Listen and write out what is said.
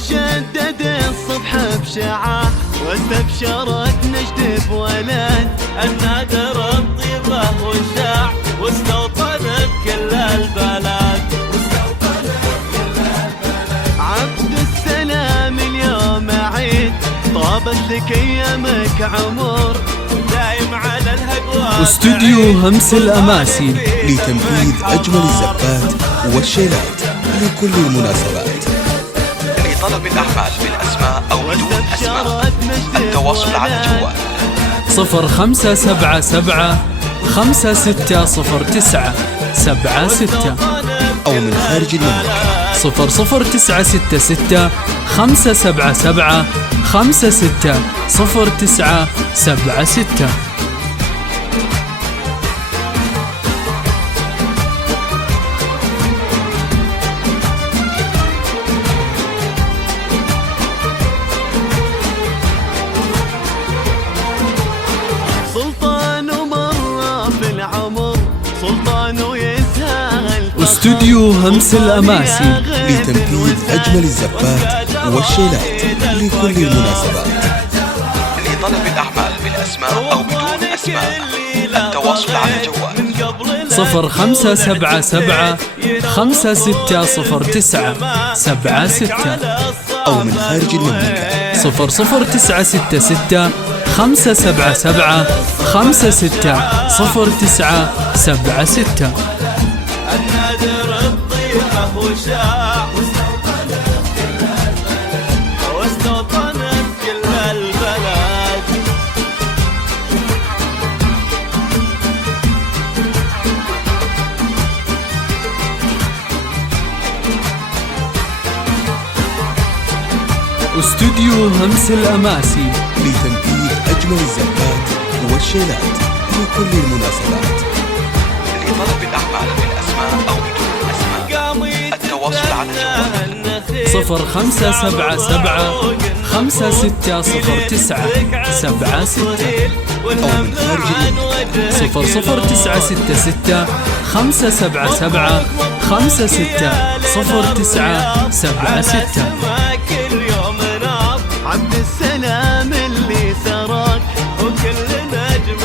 وشدد الصبح بشعاع واستبشرت نجد بولد النادر الطيبة والشاع واستوطنت كل البلد عبد السلام اليوم عيد طابت لك ايامك عمر دايم على الهدوء. استوديو همس الأماسي لتنفيذ أجمل الزفات والشيلات لكل المناسبات. لطلب الأعمال بالأسماء أو بدون أسماء التواصل على الجوال 0577 5609 76 أو من خارج المملكة 0096 577 5609 76. سلطان مرة في العمر سلطان يسهل استوديو همس الأماسي لتنفيذ أجمل الزفات والشيلات لكل المناسبات. لطلب الأعمال بالأسماء أو بدون أسماء التواصل على الجوال 0577 5609 76 أو من خارج المملكة 0096 577 5609 76. النادر الطيبة والشاع واستوطنت كل البلد. استوديو همس الأماسي لتنفيذ أجمل الزفات والشيلات لكل المناسبات. لطلب الأعمال بالأسماء أو بدون أسماء التواصل على الجوال 0577 5609 76 أو من خارج المملكة 0096 577 5609 76. كل يوم ناض عبد السلام اللي سراك وكل نجم